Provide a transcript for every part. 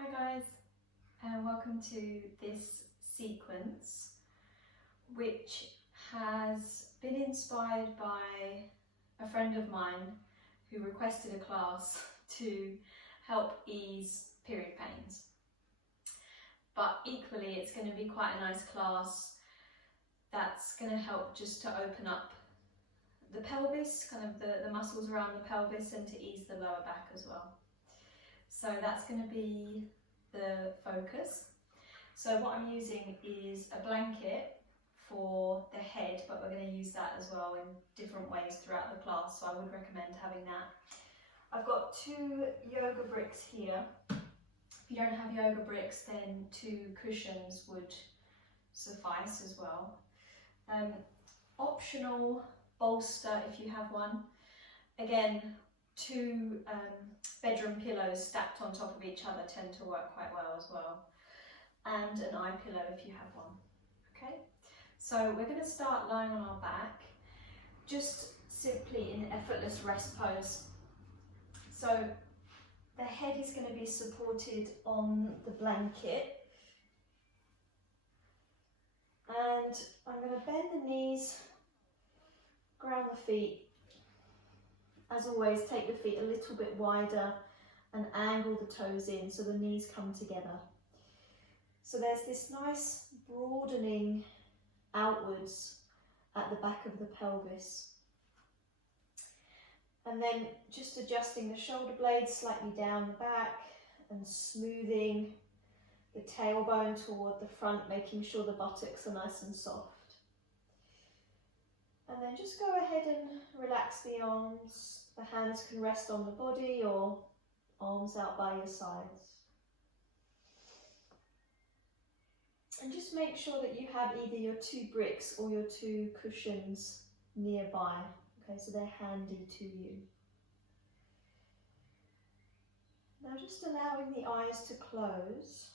Hi guys, and welcome to this sequence which has been inspired by a friend of mine who requested a class to help ease period pains. But equally it's going to be quite a nice class that's going to help just to open up the pelvis, kind of the muscles around the pelvis, and to ease the lower back as well. So that's going to be the focus. So what I'm using is a blanket for the head, but we're going to use that as well in different ways throughout the class, so I would recommend having that. I've got 2 yoga bricks here. If you don't have yoga bricks, then 2 cushions would suffice as well. Optional bolster if you have one. Again, 2 bedroom pillows stacked on top of each other tend to work quite well as well, and an eye pillow if you have one. Okay, so we're going to start lying on our back, just simply in effortless rest pose. So the head is going to be supported on the blanket, and I'm going to bend the knees, ground the feet. As always, take the feet a little bit wider and angle the toes in so the knees come together. So there's this nice broadening outwards at the back of the pelvis. And then just adjusting the shoulder blades slightly down the back and smoothing the tailbone toward the front, making sure the buttocks are nice and soft. And then just go ahead and relax the arms. The hands can rest on the body or arms out by your sides. And just make sure that you have either your 2 bricks or your 2 cushions nearby. Okay, so they're handy to you. Now just allowing the eyes to close.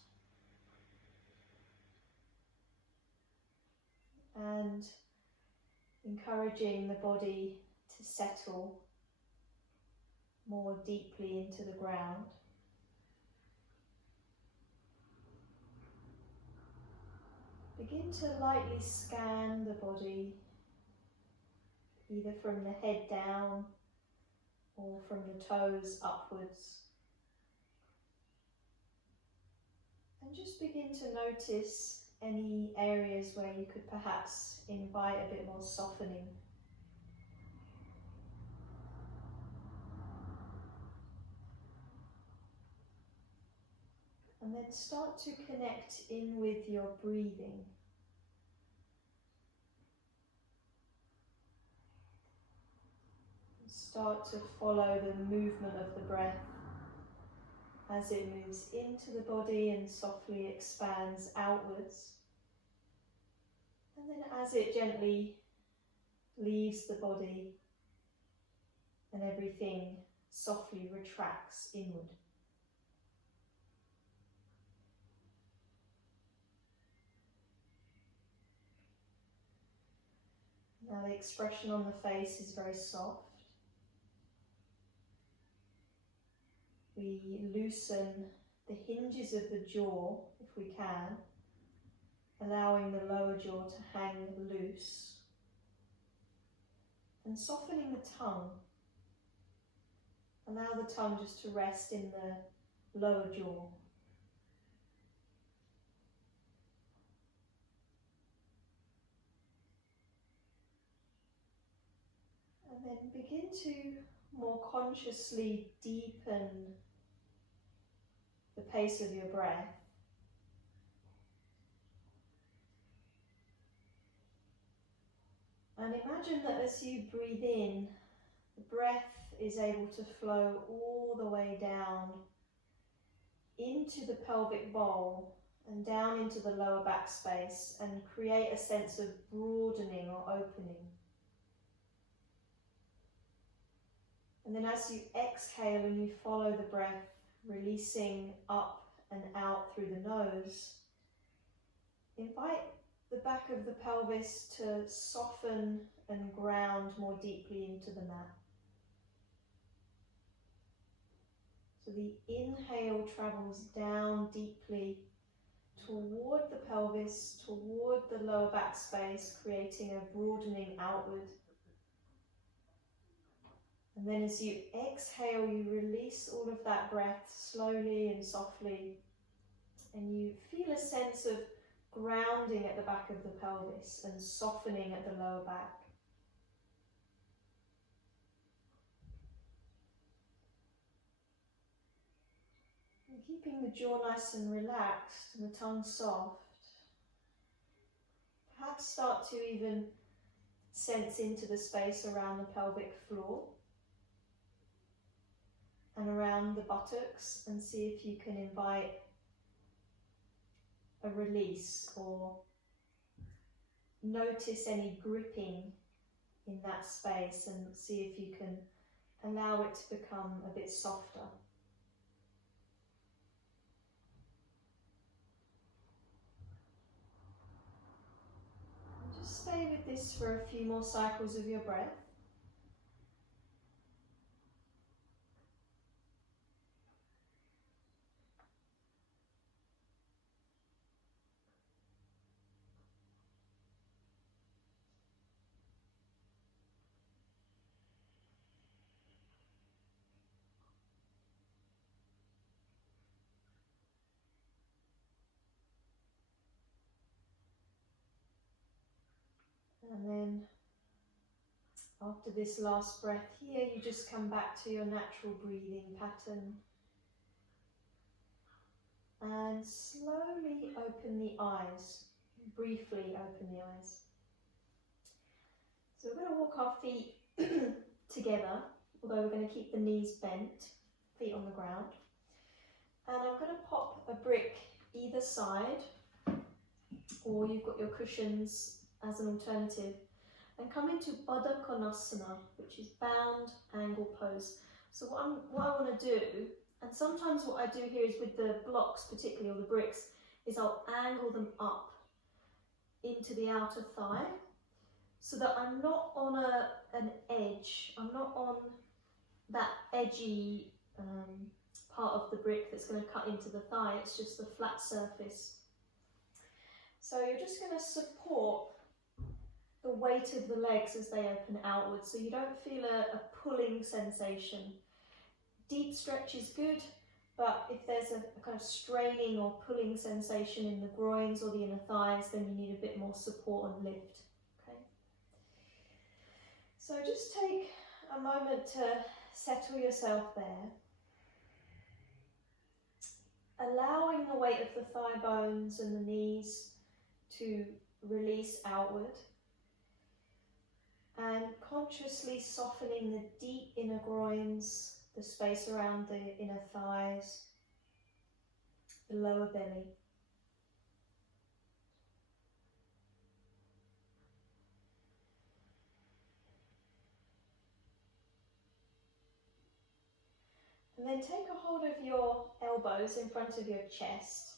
And encouraging the body to settle more deeply into the ground. Begin to lightly scan the body, either from the head down or from the toes upwards. And just begin to notice any areas where you could perhaps invite a bit more softening. And then start to connect in with your breathing. Start to follow the movement of the breath as it moves into the body and softly expands outwards. And then as it gently leaves the body and everything softly retracts inward. Now the expression on the face is very soft. We loosen the hinges of the jaw if we can, allowing the lower jaw to hang loose, and softening the tongue. Allow the tongue just to rest in the lower jaw. And then begin to more consciously deepen the pace of your breath. And imagine that as you breathe in, the breath is able to flow all the way down into the pelvic bowl and down into the lower back space and create a sense of broadening or opening. And then as you exhale and you follow the breath, releasing up and out through the nose, invite the back of the pelvis to soften and ground more deeply into the mat. So the inhale travels down deeply toward the pelvis, toward the lower back space, creating a broadening outward. And then as you exhale, you release all of that breath slowly and softly, and you feel a sense of grounding at the back of the pelvis and softening at the lower back. And keeping the jaw nice and relaxed and the tongue soft, perhaps start to even sense into the space around the pelvic floor and around the buttocks, and see if you can invite a release or notice any gripping in that space, and see if you can allow it to become a bit softer. And just stay with this for a few more cycles of your breath. And then after this last breath here, you just come back to your natural breathing pattern. And slowly open the eyes, briefly open the eyes. So we're going to walk our feet together, although we're going to keep the knees bent, feet on the ground. And I'm going to pop a brick either side, or you've got your cushions as an alternative, and come into Baddha Konasana, which is bound angle pose. So what I want to do, and sometimes what I do here is with the blocks particularly, or the bricks, is I'll angle them up into the outer thigh, so that I'm not on an edge, I'm not on that edgy part of the brick that's going to cut into the thigh, it's just the flat surface. So you're just going to support the weight of the legs as they open outwards, so you don't feel a pulling sensation. Deep stretch is good, but if there's a kind of straining or pulling sensation in the groins or the inner thighs, then you need a bit more support and lift. Okay. So just take a moment to settle yourself there, allowing the weight of the thigh bones and the knees to release outward, and consciously softening the deep inner groins, the space around the inner thighs, the lower belly. And then take a hold of your elbows in front of your chest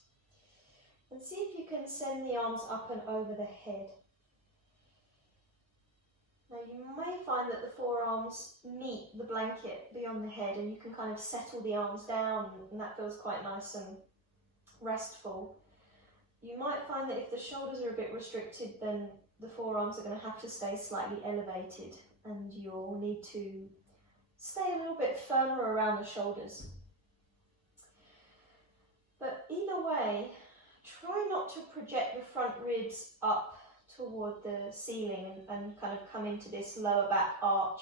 and see if you can send the arms up and over the head. Now you may find that the forearms meet the blanket beyond the head, and you can kind of settle the arms down, and that feels quite nice and restful. You might find that if the shoulders are a bit restricted, then the forearms are going to have to stay slightly elevated, and you'll need to stay a little bit firmer around the shoulders. But either way, try not to project the front ribs up toward the ceiling and kind of come into this lower back arch.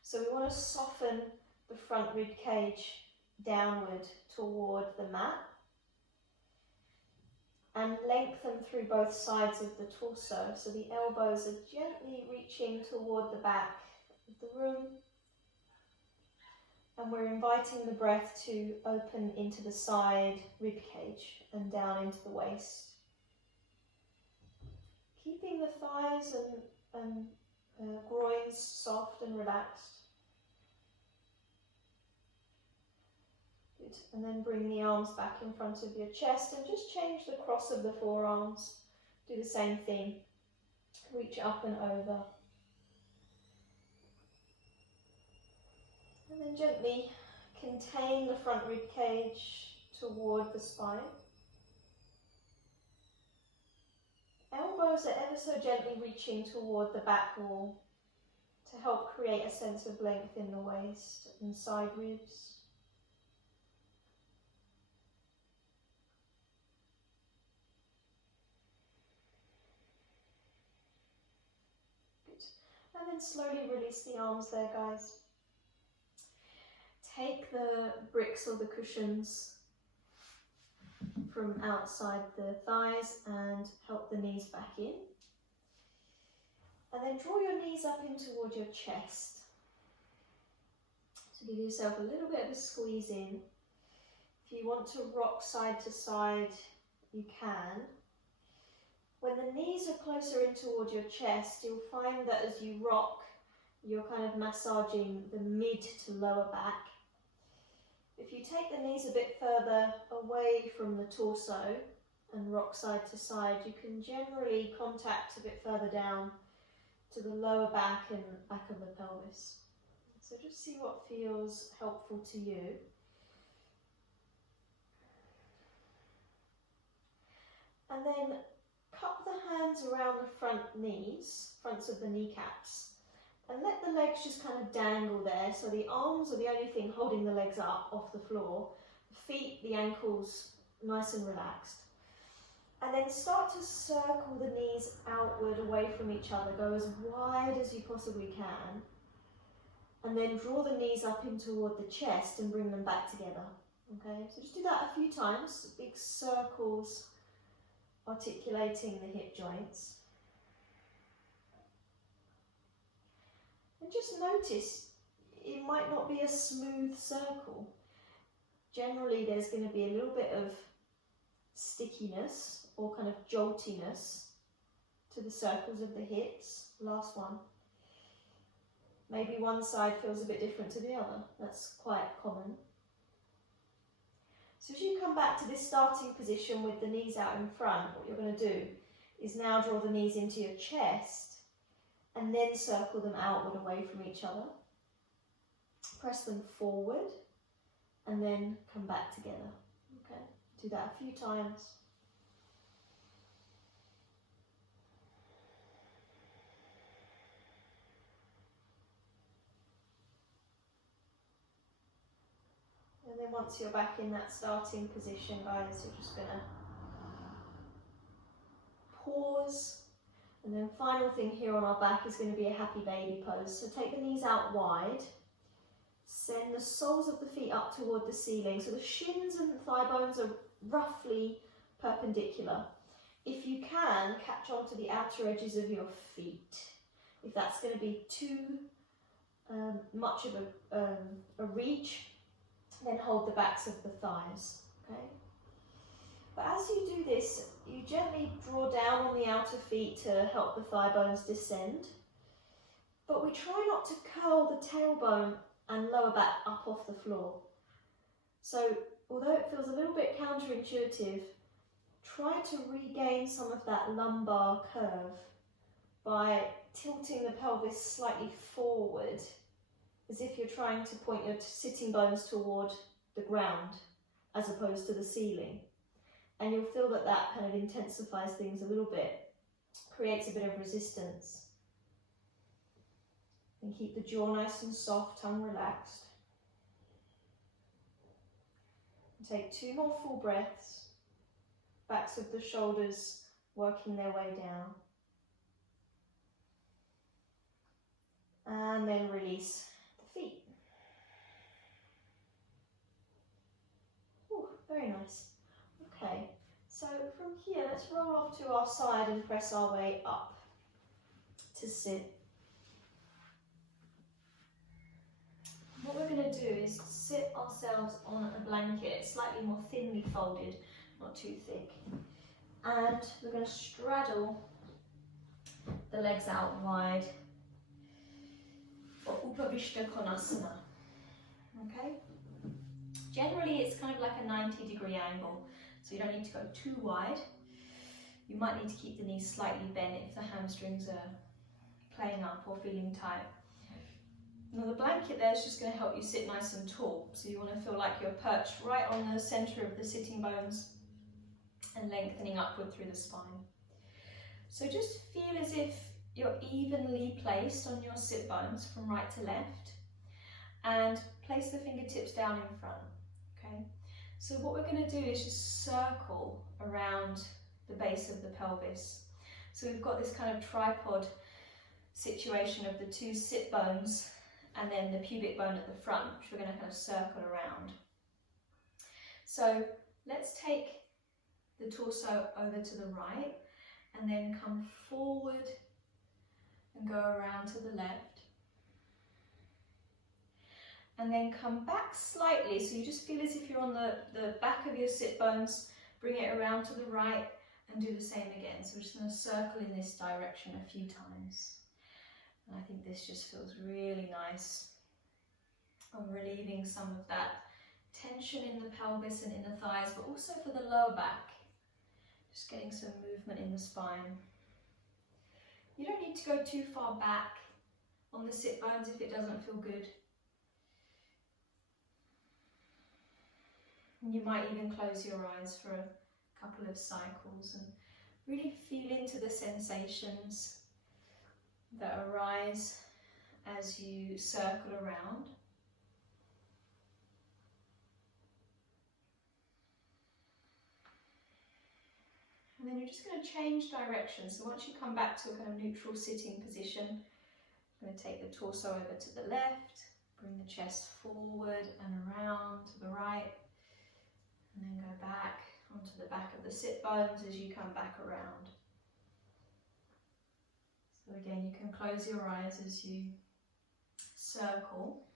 So we want to soften the front rib cage downward toward the mat and lengthen through both sides of the torso. So the elbows are gently reaching toward the back of the room, and we're inviting the breath to open into the side rib cage and down into the waist. Keeping the thighs and groins soft and relaxed. Good. And then bring the arms back in front of your chest and just change the cross of the forearms. Do the same thing. Reach up and over. And then gently contain the front rib cage toward the spine. Elbows are ever so gently reaching toward the back wall to help create a sense of length in the waist and side ribs. Good. And then slowly release the arms there, guys. Take the bricks or the cushions from outside the thighs and help the knees back in. And then draw your knees up in toward your chest. So give yourself a little bit of a squeeze in. If you want to rock side to side, you can. When the knees are closer in toward your chest, you'll find that as you rock, you're kind of massaging the mid to lower back. If you take the knees a bit further away from the torso and rock side to side, you can generally contact a bit further down to the lower back and back of the pelvis. So just see what feels helpful to you. And then cup the hands around the front knees, fronts of the kneecaps, and let the legs just kind of dangle there, so the arms are the only thing holding the legs up off the floor, the feet, the ankles, nice and relaxed. And then start to circle the knees outward away from each other, go as wide as you possibly can, and then draw the knees up in toward the chest and bring them back together. Okay, so just do that a few times, big circles articulating the hip joints. And just notice, it might not be a smooth circle. Generally there's going to be a little bit of stickiness or kind of joltiness to the circles of the hips. Last one. Maybe one side feels a bit different to the other. That's quite common. So as you come back to this starting position with the knees out in front, what you're going to do is now draw the knees into your chest and then circle them outward away from each other. Press them forward and then come back together. Okay, do that a few times. And then once you're back in that starting position, guys, you're just going to pause. And then final thing here on our back is going to be a happy baby pose. So take the knees out wide. Send the soles of the feet up toward the ceiling. So the shins and the thigh bones are roughly perpendicular. If you can, catch onto the outer edges of your feet. If that's going to be too much of a reach, then hold the backs of the thighs. Okay? But as you do this, you gently draw down on the outer feet to help the thigh bones descend. But we try not to curl the tailbone and lower back up off the floor. So although it feels a little bit counterintuitive, try to regain some of that lumbar curve by tilting the pelvis slightly forward, as if you're trying to point your sitting bones toward the ground as opposed to the ceiling. And you'll feel that that kind of intensifies things a little bit, creates a bit of resistance. And keep the jaw nice and soft, tongue relaxed. And take 2 more full breaths, backs of the shoulders working their way down. And then release the feet. Ooh, very nice. Okay, so from here, let's roll off to our side and press our way up to sit. What we're going to do is sit ourselves on a blanket, slightly more thinly folded, not too thick. And we're going to straddle the legs out wide for Upavishta Konasana. Okay? Generally, it's kind of like a 90-degree angle. So you don't need to go too wide. You might need to keep the knees slightly bent if the hamstrings are playing up or feeling tight. Now the blanket there is just going to help you sit nice and tall. So you want to feel like you're perched right on the centre of the sitting bones and lengthening upward through the spine. So just feel as if you're evenly placed on your sit bones from right to left, and place the fingertips down in front, okay? So what we're going to do is just circle around the base of the pelvis. So we've got this kind of tripod situation of the two sit bones and then the pubic bone at the front, which we're going to kind of circle around. So let's take the torso over to the right and then come forward and go around to the left. And then come back slightly, so you just feel as if you're on the back of your sit bones, bring it around to the right and do the same again. So we're just going to circle in this direction a few times. And I think this just feels really nice. I'm relieving some of that tension in the pelvis and inner thighs, but also for the lower back. Just getting some movement in the spine. You don't need to go too far back on the sit bones if it doesn't feel good. And you might even close your eyes for a couple of cycles and really feel into the sensations that arise as you circle around. And then you're just going to change direction. So once you come back to a kind of neutral sitting position, I'm going to take the torso over to the left, bring the chest forward and around to the right, and then go back onto the back of the sit bones as you come back around. So again, you can close your eyes as you circle.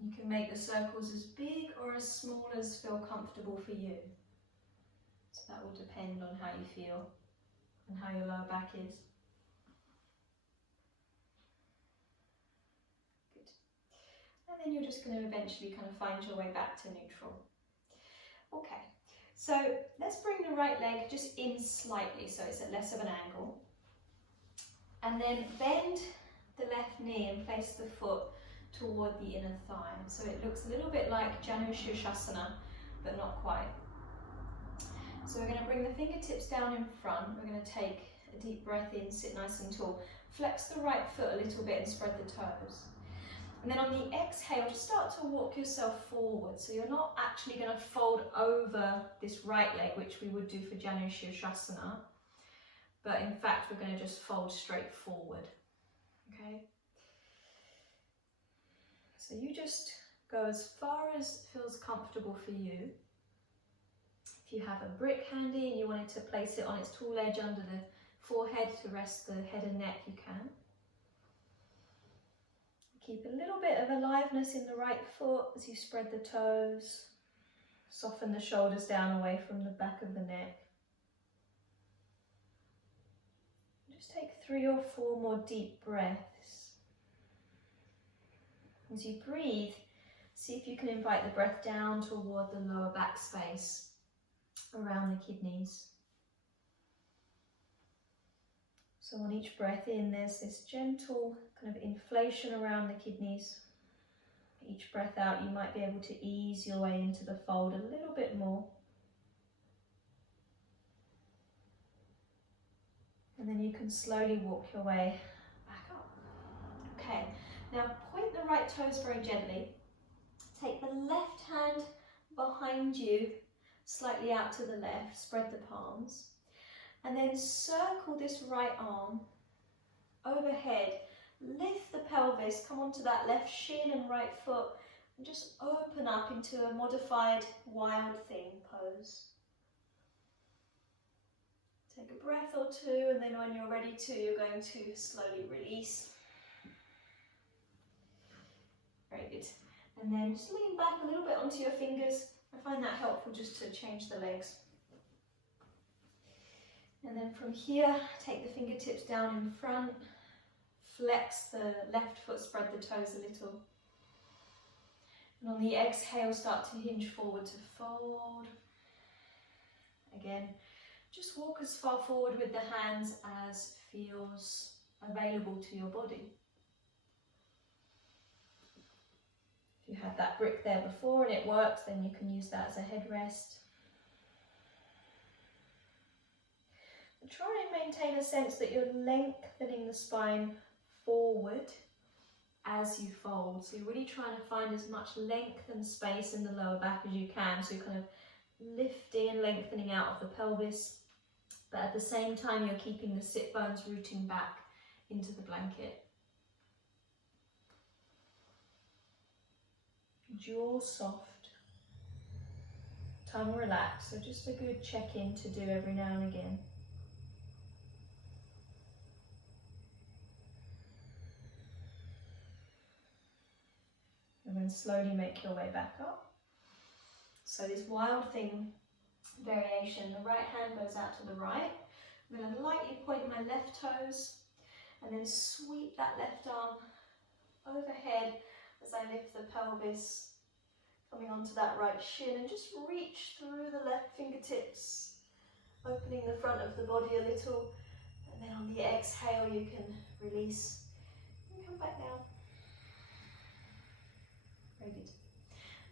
You can make the circles as big or as small as feel comfortable for you. So that will depend on how you feel and how your lower back is. Good. And then you're just going to eventually kind of find your way back to neutral. Okay, so let's bring the right leg just in slightly so it's at less of an angle. And then bend the left knee and place the foot toward the inner thigh. So it looks a little bit like Janu Sirsasana, but not quite. So we're going to bring the fingertips down in front. We're going to take a deep breath in, sit nice and tall. Flex the right foot a little bit and spread the toes. And then on the exhale, just start to walk yourself forward. So you're not actually going to fold over this right leg, which we would do for Janu Sirsasana, but in fact, we're going to just fold straight forward. Okay? So you just go as far as feels comfortable for you. If you have a brick handy and you wanted to place it on its tall edge under the forehead to rest the head and neck, you can. Keep a little bit of aliveness in the right foot as you spread the toes. Soften the shoulders down away from the back of the neck. Just take 3 or 4 more deep breaths. As you breathe, see if you can invite the breath down toward the lower back space, around the kidneys. So on each breath in, there's this gentle kind of inflation around the kidneys. Each breath out, you might be able to ease your way into the fold a little bit more. And then you can slowly walk your way back up. Okay. Now point the right toes very gently. Take the left hand behind you, slightly out to the left, spread the palms. And then circle this right arm overhead. Lift the pelvis, come onto that left shin and right foot, and just open up into a modified wild thing pose. Take a breath or two, and then when you're ready to, you're going to slowly release. Very good. And then just lean back a little bit onto your fingers. I find that helpful just to change the legs. And then from here, take the fingertips down in front. Flex the left foot, spread the toes a little. And on the exhale, start to hinge forward to fold. Again, Just walk as far forward with the hands as feels available to your body. If you had that brick there before and it works, then you can use that as a headrest. Try and maintain a sense that you're lengthening the spine forward as you fold. So you're really trying to find as much length and space in the lower back as you can. So you're kind of lifting and lengthening out of the pelvis, but at the same time you're keeping the sit bones rooting back into the blanket. Jaw soft, tongue relaxed, so just a good check-in to do every now and again. And then slowly make your way back up. So this wild thing variation, the right hand goes out to the right. I'm going to lightly point my left toes and then sweep that left arm overhead as I lift the pelvis, coming onto that right shin, and just reach through the left fingertips, opening the front of the body a little, and then on the exhale you can release and come back down. Very good.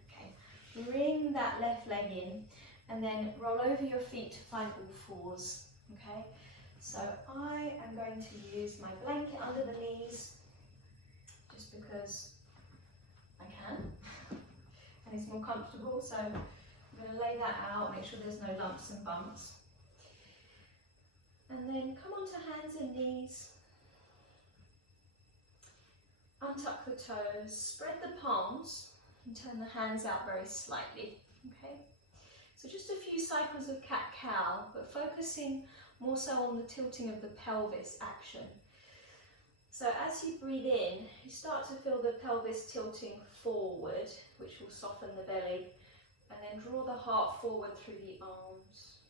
Okay, bring that left leg in and then roll over your feet to find all fours. Okay, so I am going to use my blanket under the knees just because I can and it's more comfortable, so I'm going to lay that out, make sure there's no lumps and bumps, and then come onto hands and knees, untuck the toes, spread the palms and turn the hands out very slightly. Okay, so just a few cycles of CatCow, but focusing more so on the tilting of the pelvis action. So as you breathe in, you start to feel the pelvis tilting forward, which will soften the belly, and then draw the heart forward through the arms.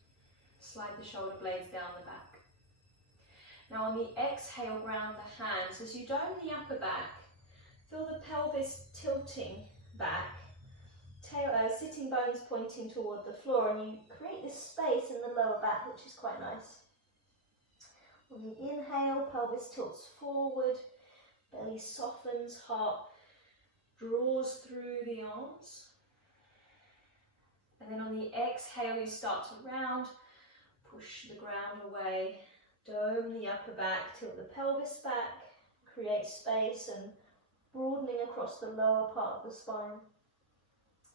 Slide the shoulder blades down the back. Now on the exhale, ground the hands. As you dome the upper back, feel the pelvis tilting back, sitting bones pointing toward the floor, and you create this space in the lower back, which is quite nice. On the inhale, pelvis tilts forward, belly softens, heart draws through the arms. And then on the exhale, you start to round, push the ground away, dome the upper back, tilt the pelvis back, create space and broadening across the lower part of the spine.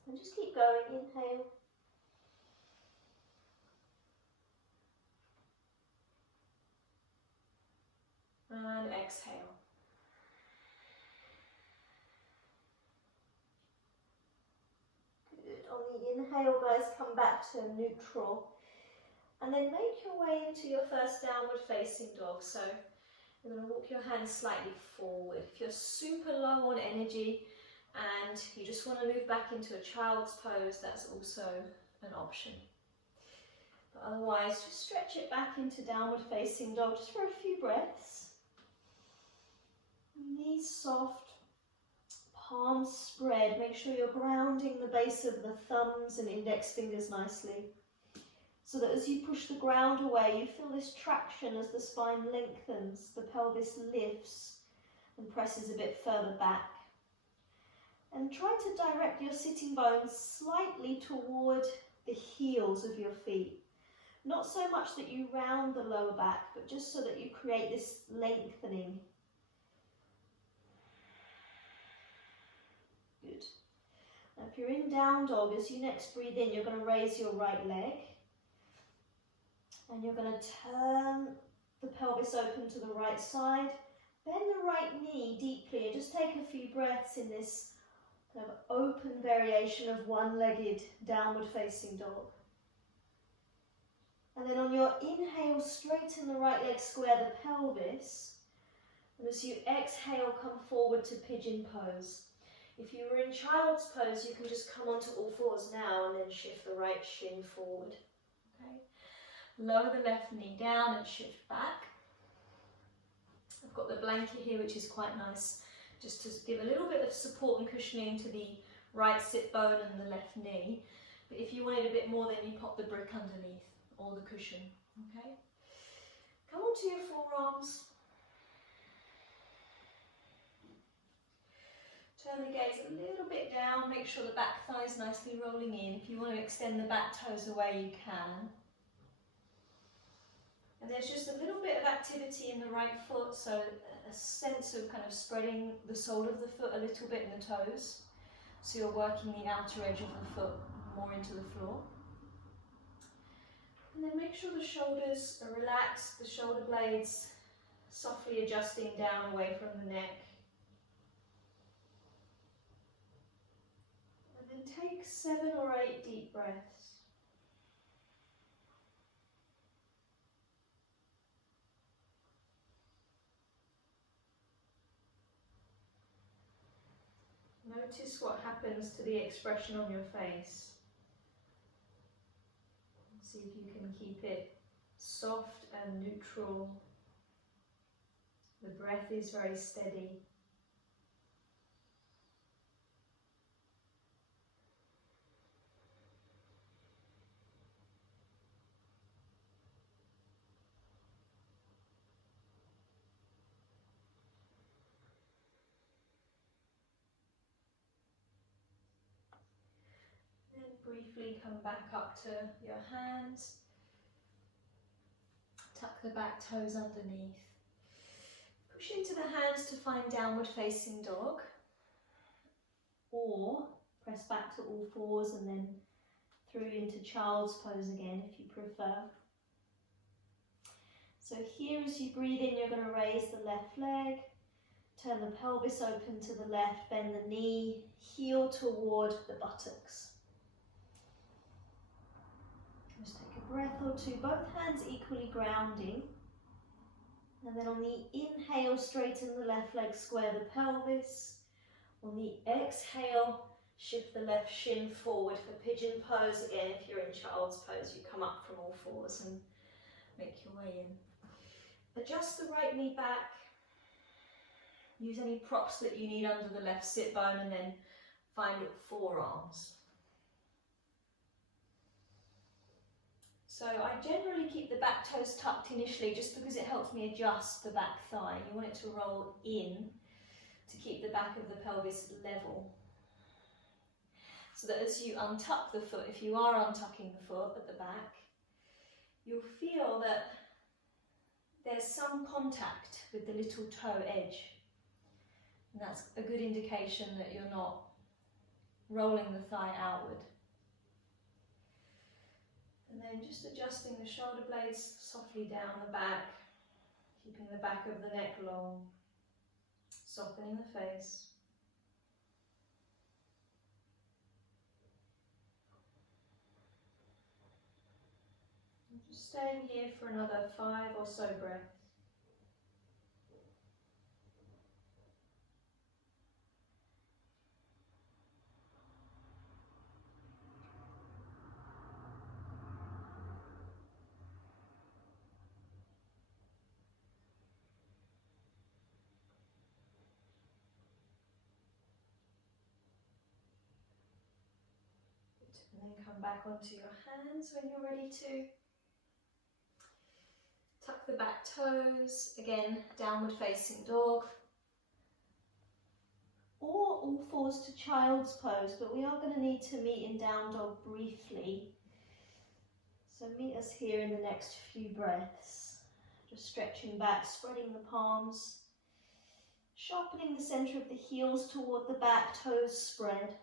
And just keep going, inhale. And exhale. Good. On the inhale, guys, come back to neutral. And then make your way into your first downward facing dog. So you're going to walk your hands slightly forward. If you're super low on energy and you just want to move back into a child's pose, that's also an option. But otherwise, just stretch it back into downward facing dog just for a few breaths. Knees soft, palms spread. Make sure you're grounding the base of the thumbs and index fingers nicely, so that as you push the ground away, you feel this traction as the spine lengthens, the pelvis lifts and presses a bit further back. And try to direct your sitting bones slightly toward the heels of your feet. Not so much that you round the lower back, but just so that you create this lengthening. Good. Now if you're in down dog, as you next breathe in, you're going to raise your right leg. And you're going to turn the pelvis open to the right side. Bend the right knee deeply and just take a few breaths in this kind of open variation of one-legged downward facing dog. And then on your inhale, straighten the right leg, square the pelvis. And as you exhale, come forward to pigeon pose. If you were in child's pose, you can just come onto all fours now and then shift the right shin forward. Okay. Lower the left knee down and shift back. I've got the blanket here, which is quite nice, just to give a little bit of support and cushioning to the right sit bone and the left knee. But if you wanted a bit more, then you pop the brick underneath or the cushion. Okay. Come onto your forearms. Turn the gaze a little bit down, make sure the back thigh is nicely rolling in. If you want to extend the back toes away, you can. And there's just a little bit of activity in the right foot, so a sense of kind of spreading the sole of the foot a little bit in the toes. So you're working the outer edge of the foot more into the floor. And then make sure the shoulders are relaxed, the shoulder blades softly adjusting down away from the neck. And then take 7 or 8 deep breaths. Notice what happens to the expression on your face. See if you can keep it soft and neutral. The breath is very steady. Then briefly come back up to your hands. Tuck the back toes underneath. Push into the hands to find downward facing dog, or press back to all fours and then through into child's pose again if you prefer. So here as you breathe in, you're going to raise the left leg, turn the pelvis open to the left, bend the knee, heel toward the buttocks. Just take a breath or two, both hands equally grounding. And then on the inhale, straighten the left leg, square the pelvis. On the exhale, shift the left shin forward for pigeon pose. Again, if you're in child's pose, you come up from all fours and make your way in. Adjust the right knee back. Use any props that you need under the left sit bone and then find your forearms. So I generally keep the back toes tucked initially just because it helps me adjust the back thigh. You want it to roll in to keep the back of the pelvis level. So that as you untuck the foot, if you are untucking the foot at the back, you'll feel that there's some contact with the little toe edge. And that's a good indication that you're not rolling the thigh outward. And then just adjusting the shoulder blades softly down the back, keeping the back of the neck long, softening the face. And just staying here for another 5 or so breaths. And then come back onto your hands when you're ready to. Tuck the back toes, again, downward facing dog. Or all fours to child's pose, but we are going to need to meet in down dog briefly. So meet us here in the next few breaths. Just stretching back, spreading the palms, sharpening the center of the heels toward the back, toes spread.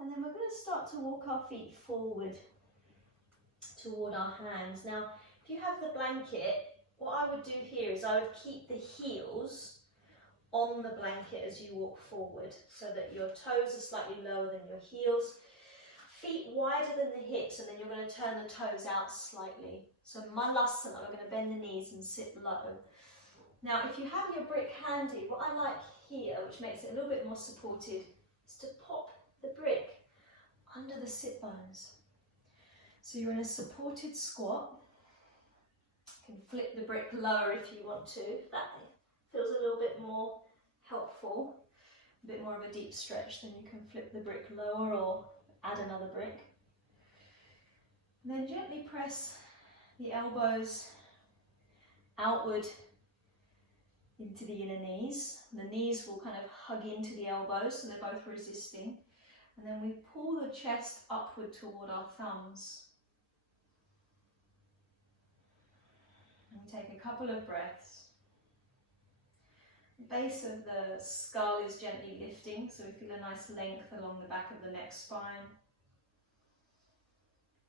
And then we're going to start to walk our feet forward toward our hands. Now, if you have the blanket, what I would do here is I would keep the heels on the blanket as you walk forward so that your toes are slightly lower than your heels. Feet wider than the hips, and then you're going to turn the toes out slightly. So Malasana, we're going to bend the knees and sit low. Now, if you have your brick handy, what I like here, which makes it a little bit more supported, is to pop the brick under the sit bones. So you're in a supported squat. You can flip the brick lower if you want to. That feels a little bit more helpful, a bit more of a deep stretch, then you can flip the brick lower or add another brick. And then gently press the elbows outward into the inner knees. The knees will kind of hug into the elbows, so they're both resisting. And then we pull the chest upward toward our thumbs. And take a couple of breaths. The base of the skull is gently lifting, so we feel a nice length along the back of the neck spine.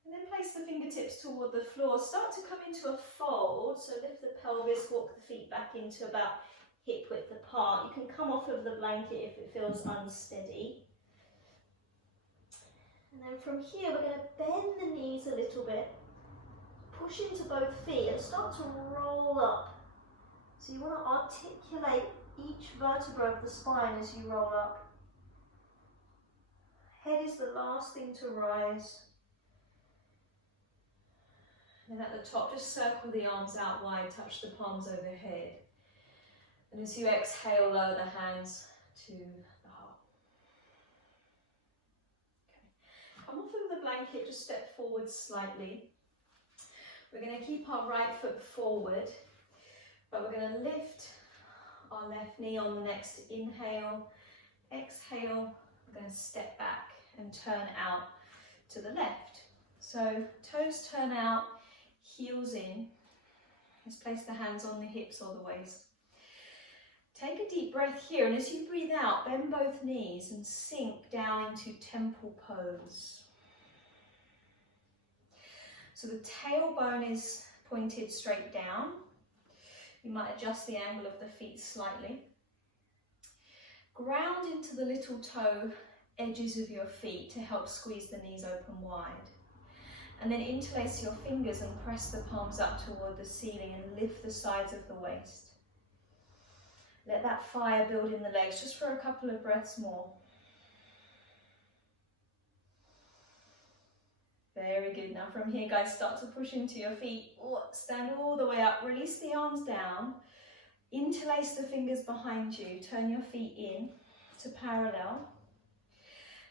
And then place the fingertips toward the floor. Start to come into a fold, so lift the pelvis, walk the feet back into about hip width apart. You can come off of the blanket if it feels unsteady. And then from here we're going to bend the knees a little bit. Push into both feet and start to roll up. So you want to articulate each vertebra of the spine as you roll up. Head is the last thing to rise. And at the top, just circle the arms out wide, touch the palms overhead. And as you exhale, lower the hands to the heart. Okay. Come off of the blanket, just step forward slightly. We're going to keep our right foot forward, but we're going to lift our left knee on the next inhale. Exhale, we're going to step back and turn out to the left. So toes turn out, heels in. Let's place the hands on the hips or the waist. Take a deep breath here, and as you breathe out, bend both knees and sink down into temple pose. So the tailbone is pointed straight down. You might adjust the angle of the feet slightly. Ground into the little toe edges of your feet to help squeeze the knees open wide. And then interlace your fingers and press the palms up toward the ceiling and lift the sides of the waist. Let that fire build in the legs just for a couple of breaths more. Very good. Now from here, guys, start to push into your feet. Stand all the way up. Release the arms down. Interlace the fingers behind you. Turn your feet in to parallel.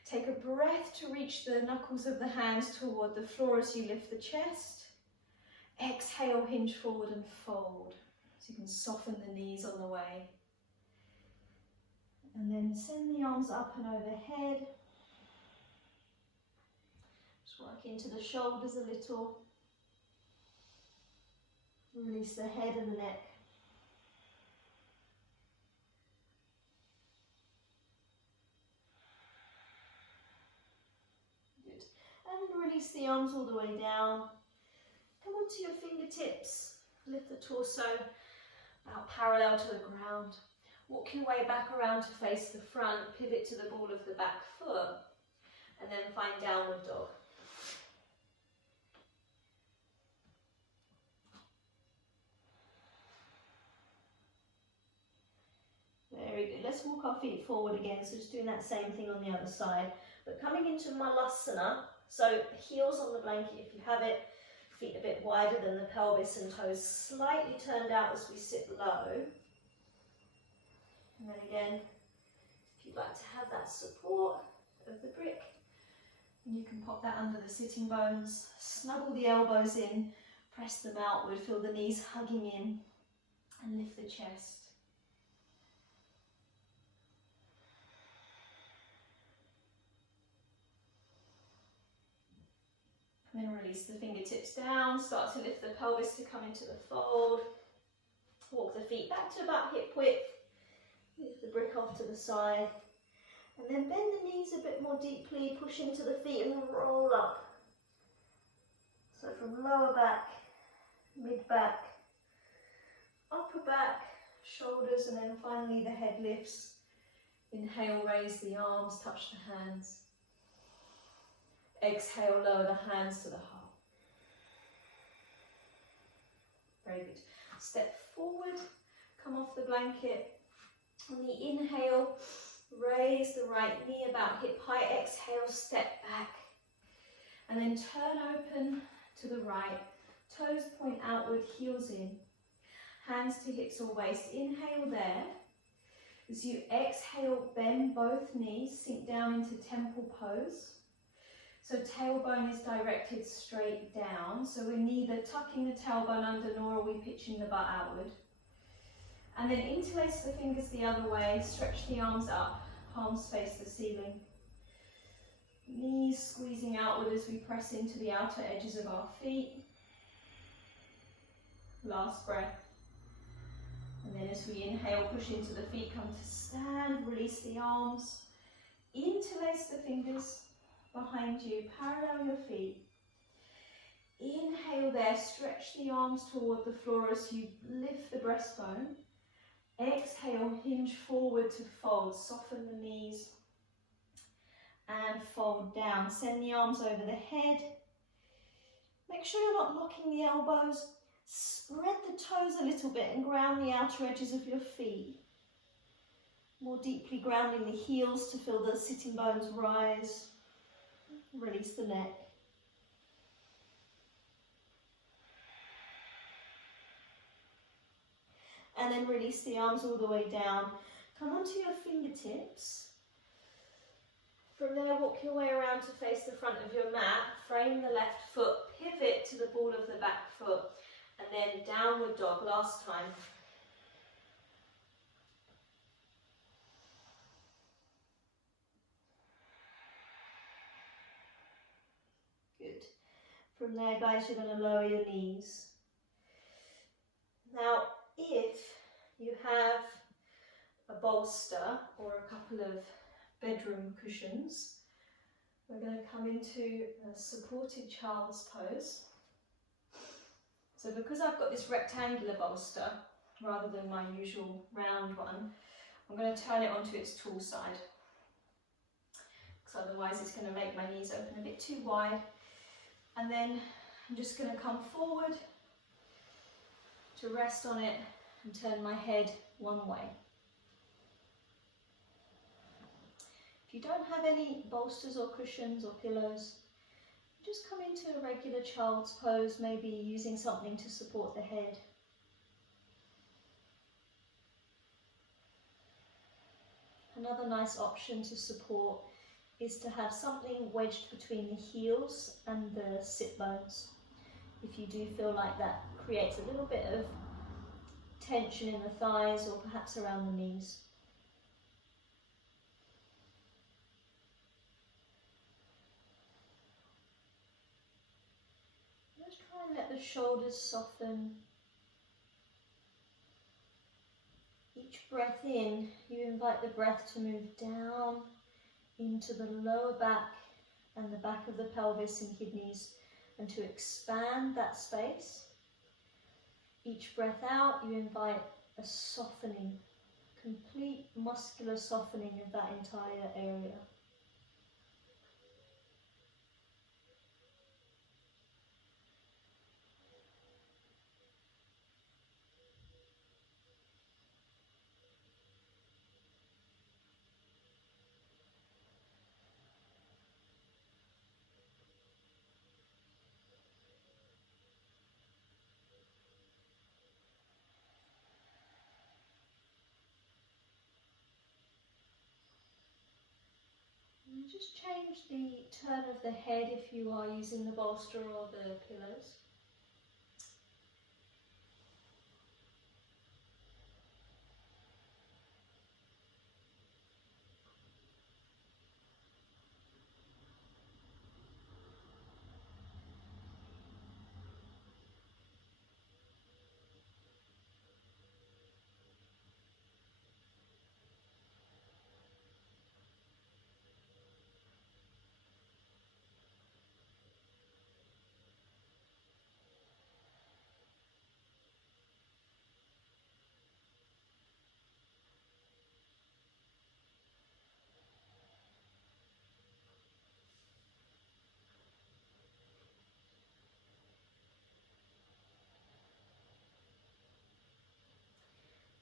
Take a breath to reach the knuckles of the hands toward the floor as you lift the chest. Exhale, hinge forward and fold. So you can soften the knees on the way. And then send the arms up and overhead. Just work into the shoulders a little. Release the head and the neck. Good. And release the arms all the way down. Come onto your fingertips. Lift the torso about parallel to the ground. Walk your way back around to face the front, pivot to the ball of the back foot, and then find downward dog. Very good. Let's walk our feet forward again, so just doing that same thing on the other side. But coming into Malasana, so heels on the blanket if you have it, feet a bit wider than the pelvis and toes slightly turned out as we sit low. And then again, if you'd like to have that support of the brick, you can pop that under the sitting bones, snuggle the elbows in, press them outward, feel the knees hugging in, and lift the chest. And then release the fingertips down, start to lift the pelvis to come into the fold. Walk the feet back to about hip width. Lift the brick off to the side. And then bend the knees a bit more deeply, push into the feet and roll up. So from lower back, mid back, upper back, shoulders, and then finally the head lifts. Inhale, raise the arms, touch the hands. Exhale, lower the hands to the heart. Very good. Step forward, come off the blanket. On the inhale, raise the right knee about hip height. Exhale, step back. And then turn open to the right. Toes point outward, heels in. Hands to hips or waist. Inhale there. As you exhale, bend both knees, sink down into temple pose. So tailbone is directed straight down, so we're neither tucking the tailbone under nor are we pitching the butt outward. And then interlace the fingers the other way, stretch the arms up, palms face the ceiling. Knees squeezing outward as we press into the outer edges of our feet. Last breath. And then as we inhale, push into the feet, come to stand, release the arms. Interlace the fingers behind you, parallel your feet. Inhale there, stretch the arms toward the floor as you lift the breastbone. Exhale, hinge forward to fold, soften the knees and fold down. Send the arms over the head. Make sure you're not locking the elbows. Spread the toes a little bit and ground the outer edges of your feet. More deeply grounding the heels to feel the sitting bones rise. Release the neck. And then release the arms all the way down. Come onto your fingertips. From there, walk your way around to face the front of your mat. Frame the left foot, pivot to the ball of the back foot, and then downward dog last time. Good. From there, guys, you're going to lower your knees. Now, if you have a bolster or a couple of bedroom cushions, we're going to come into a supported child's pose. So because I've got this rectangular bolster rather than my usual round one, I'm going to turn it onto its tall side, because otherwise it's going to make my knees open a bit too wide. And then I'm just going to come forward to rest on it and turn my head one way. If you don't have any bolsters or cushions or pillows, just come into a regular child's pose, maybe using something to support the head. Another nice option to support is to have something wedged between the heels and the sit bones. If you do feel like that creates a little bit of tension in the thighs or perhaps around the knees. Just try and let the shoulders soften. Each breath in, you invite the breath to move down into the lower back and the back of the pelvis and kidneys, and to expand that space. Each breath out, you invite a softening, complete muscular softening of that entire area. Just change the turn of the head if you are using the bolster or the pillows.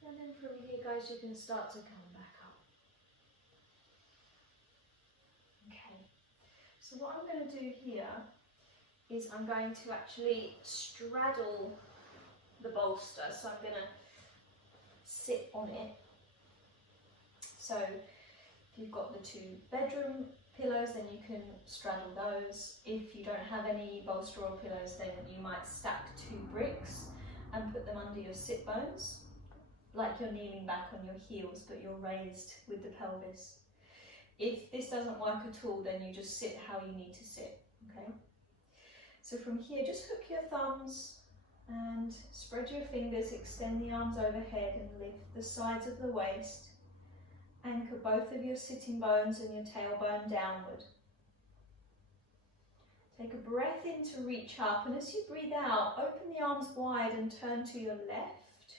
And then from here, guys, you can start to come back up. Okay, so what I'm going to do here is I'm going to actually straddle the bolster. So I'm going to sit on it. So If you've got the 2 bedroom pillows, then you can straddle those. If you don't have any bolster or pillows, then you might stack 2 bricks and put them under your sit bones, like you're kneeling back on your heels, but you're raised with the pelvis. If this doesn't work at all, then you just sit how you need to sit, okay? So from here, just hook your thumbs and spread your fingers, extend the arms overhead and lift the sides of the waist. Anchor both of your sitting bones and your tailbone downward. Take a breath in to reach up, and as you breathe out, open the arms wide and turn to your left.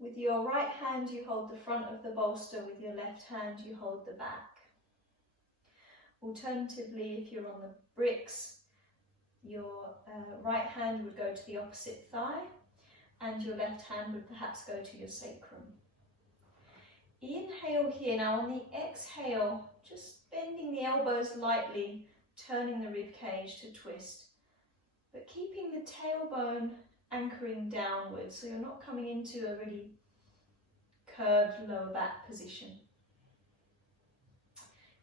With your right hand, you hold the front of the bolster. With your left hand, you hold the back. Alternatively, if you're on the bricks, your right hand would go to the opposite thigh, and your left hand would perhaps go to your sacrum. Inhale here. Now on the exhale, just bending the elbows lightly, turning the rib cage to twist, but keeping the tailbone anchoring downwards, so you're not coming into a really curved lower back position.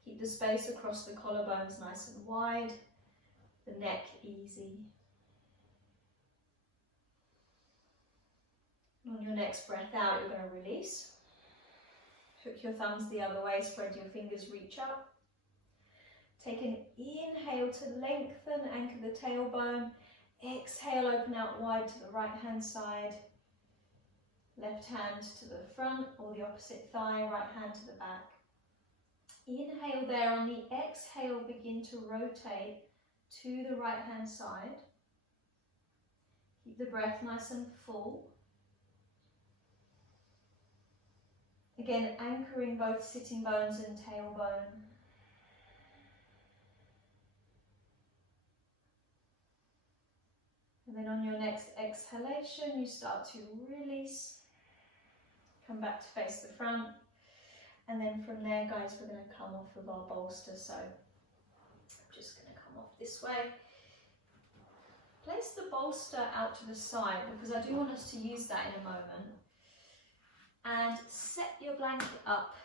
Keep the space across the collarbones nice and wide, the neck easy. On your next breath out, you're going to release. Hook your thumbs the other way, spread your fingers, reach up. Take an inhale to lengthen, anchor the tailbone. Exhale, open out wide to the right hand side. Left hand to the front or the opposite thigh, right hand to the back. Inhale there. On the exhale, begin to rotate to the right hand side. Keep the breath nice and full. Again, anchoring both sitting bones and tailbone. And then on your next exhalation, you start to release. Come back to face the front. And then from there, guys, we're going to come off of our bolster. So I'm just going to come off this way. Place the bolster out to the side because I do want us to use that in a moment. And set your blanket up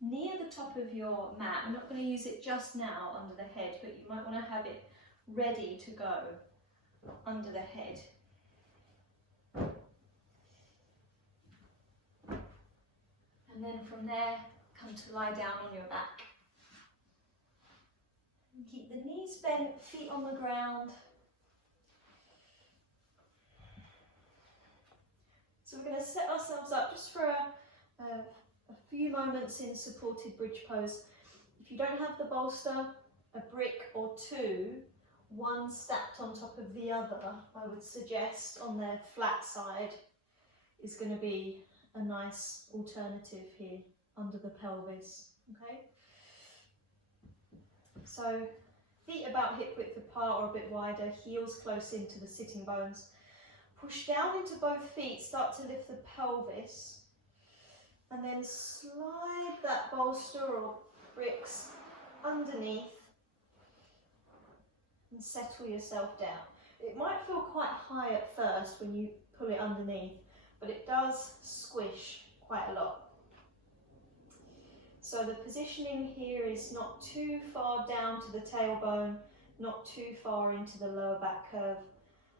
near the top of your mat. I'm not going to use it just now under the head, but you might want to have it ready to go under the head. And then from there, come to lie down on your back. And keep the knees bent, feet on the ground. So we're going to set ourselves up just for a few moments in supported bridge pose. If you don't have the bolster, a brick or 2, one stacked on top of the other, I would suggest on their flat side, is going to be a nice alternative here under the pelvis. Okay? So feet about hip width apart or a bit wider, heels close into the sitting bones. Push down into both feet, start to lift the pelvis, and then slide that bolster or bricks underneath and settle yourself down. It might feel quite high at first when you pull it underneath, but it does squish quite a lot. So the positioning here is not too far down to the tailbone, not too far into the lower back curve,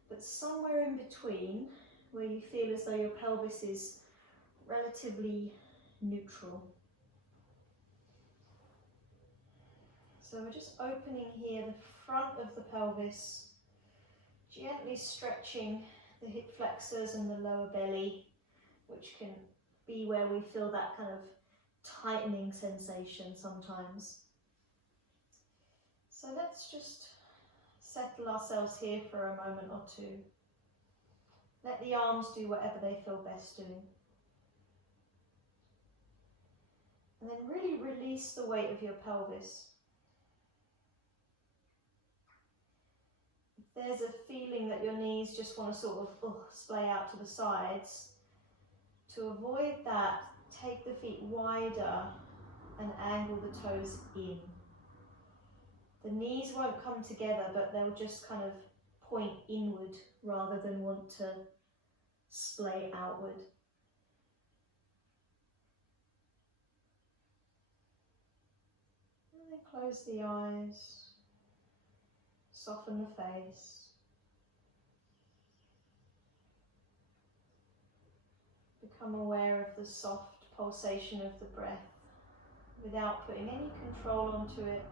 but somewhere in between where you feel as though your pelvis is relatively neutral. So we're just opening here the front of the pelvis, gently stretching the hip flexors and the lower belly, which can be where we feel that kind of tightening sensation sometimes. So let's just settle ourselves here for a moment or 2. Let the arms do whatever they feel best doing. And then really release the weight of your pelvis. If there's a feeling that your knees just want to sort of splay out to the sides, to avoid that, take the feet wider and angle the toes in. The knees won't come together, but they'll just kind of point inward rather than want to splay outward. then close the eyes, soften the face. Become aware of the soft pulsation of the breath without putting any control onto it.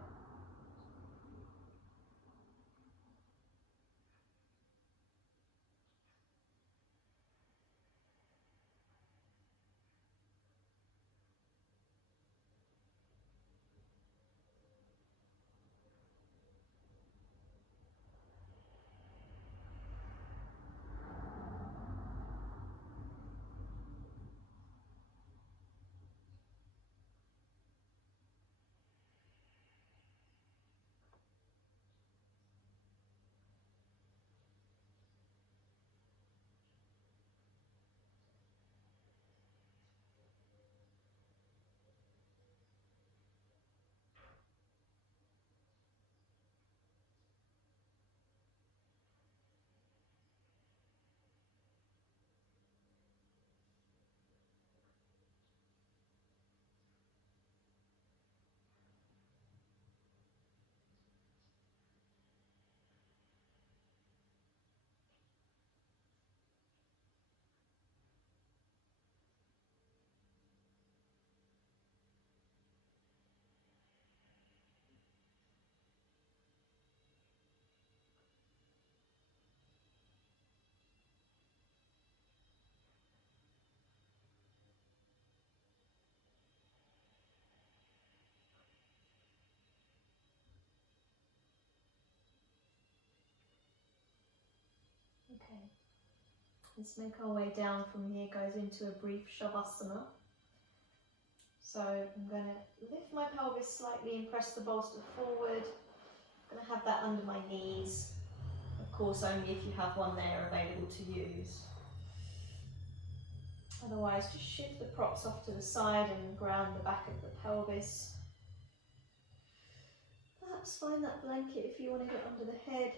Okay, let's make our way down from here, goes into a brief Savasana. So I'm going to lift my pelvis slightly and press the bolster forward. I'm going to have that under my knees. Of course, only if you have one there available to use. Otherwise, just shift the props off to the side and ground the back of the pelvis. Perhaps find that blanket if you want to get under the head.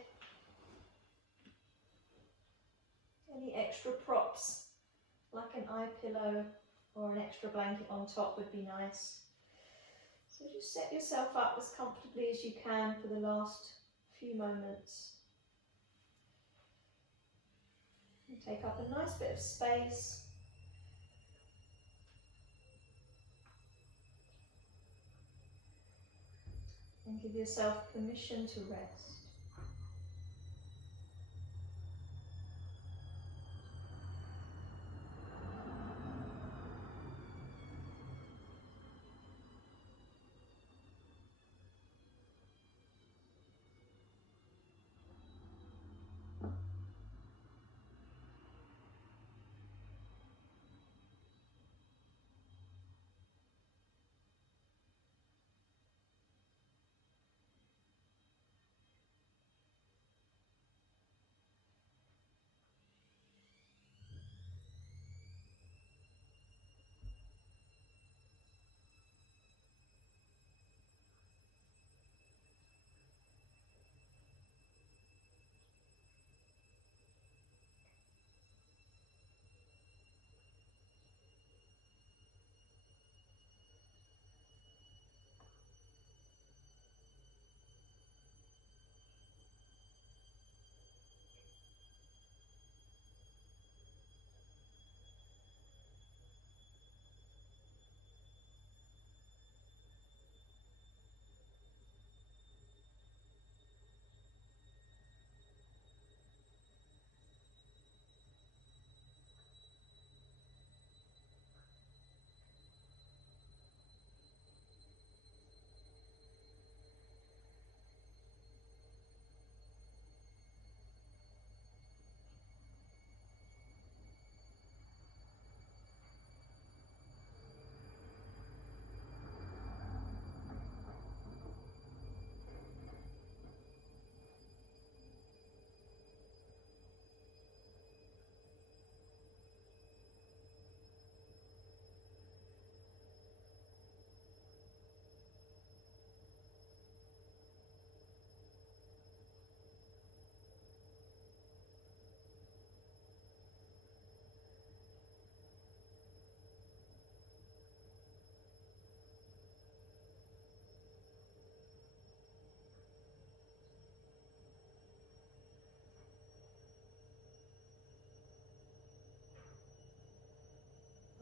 Any extra props, like an eye pillow or an extra blanket on top, would be nice. So just set yourself up as comfortably as you can for the last few moments. And take up a nice bit of space. And give yourself permission to rest.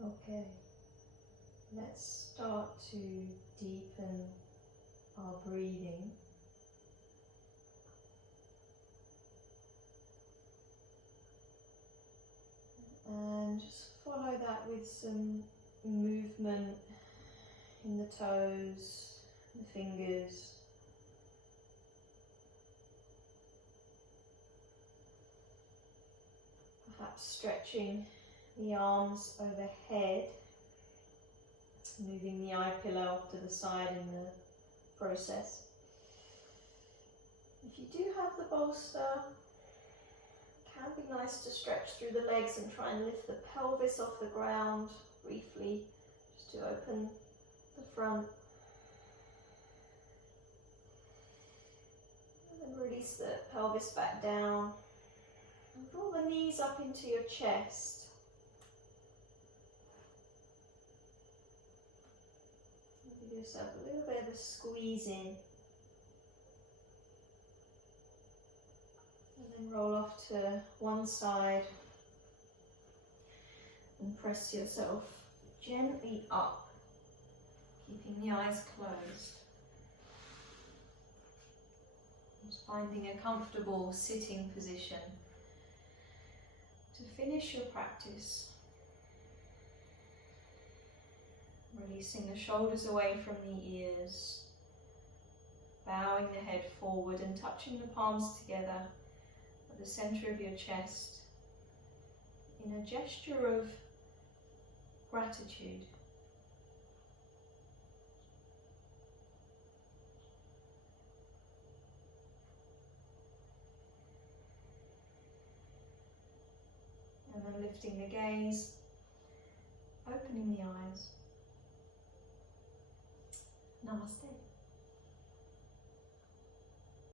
Okay, let's start to deepen our breathing. And just follow that with some movement in the toes, the fingers. Perhaps stretching the arms overhead, moving the eye pillow off to the side in the process. If you do have the bolster, it can be nice to stretch through the legs and try and lift the pelvis off the ground briefly, just to open the front. And then release the pelvis back down. And draw the knees up into your chest. Give yourself a little bit of a squeeze in. And then roll off to one side. And press yourself gently up, keeping the eyes closed. Just finding a comfortable sitting position to finish your practice. Releasing the shoulders away from the ears, bowing the head forward and touching the palms together at the center of your chest in a gesture of gratitude. And then lifting the gaze, opening the eyes. Namaste.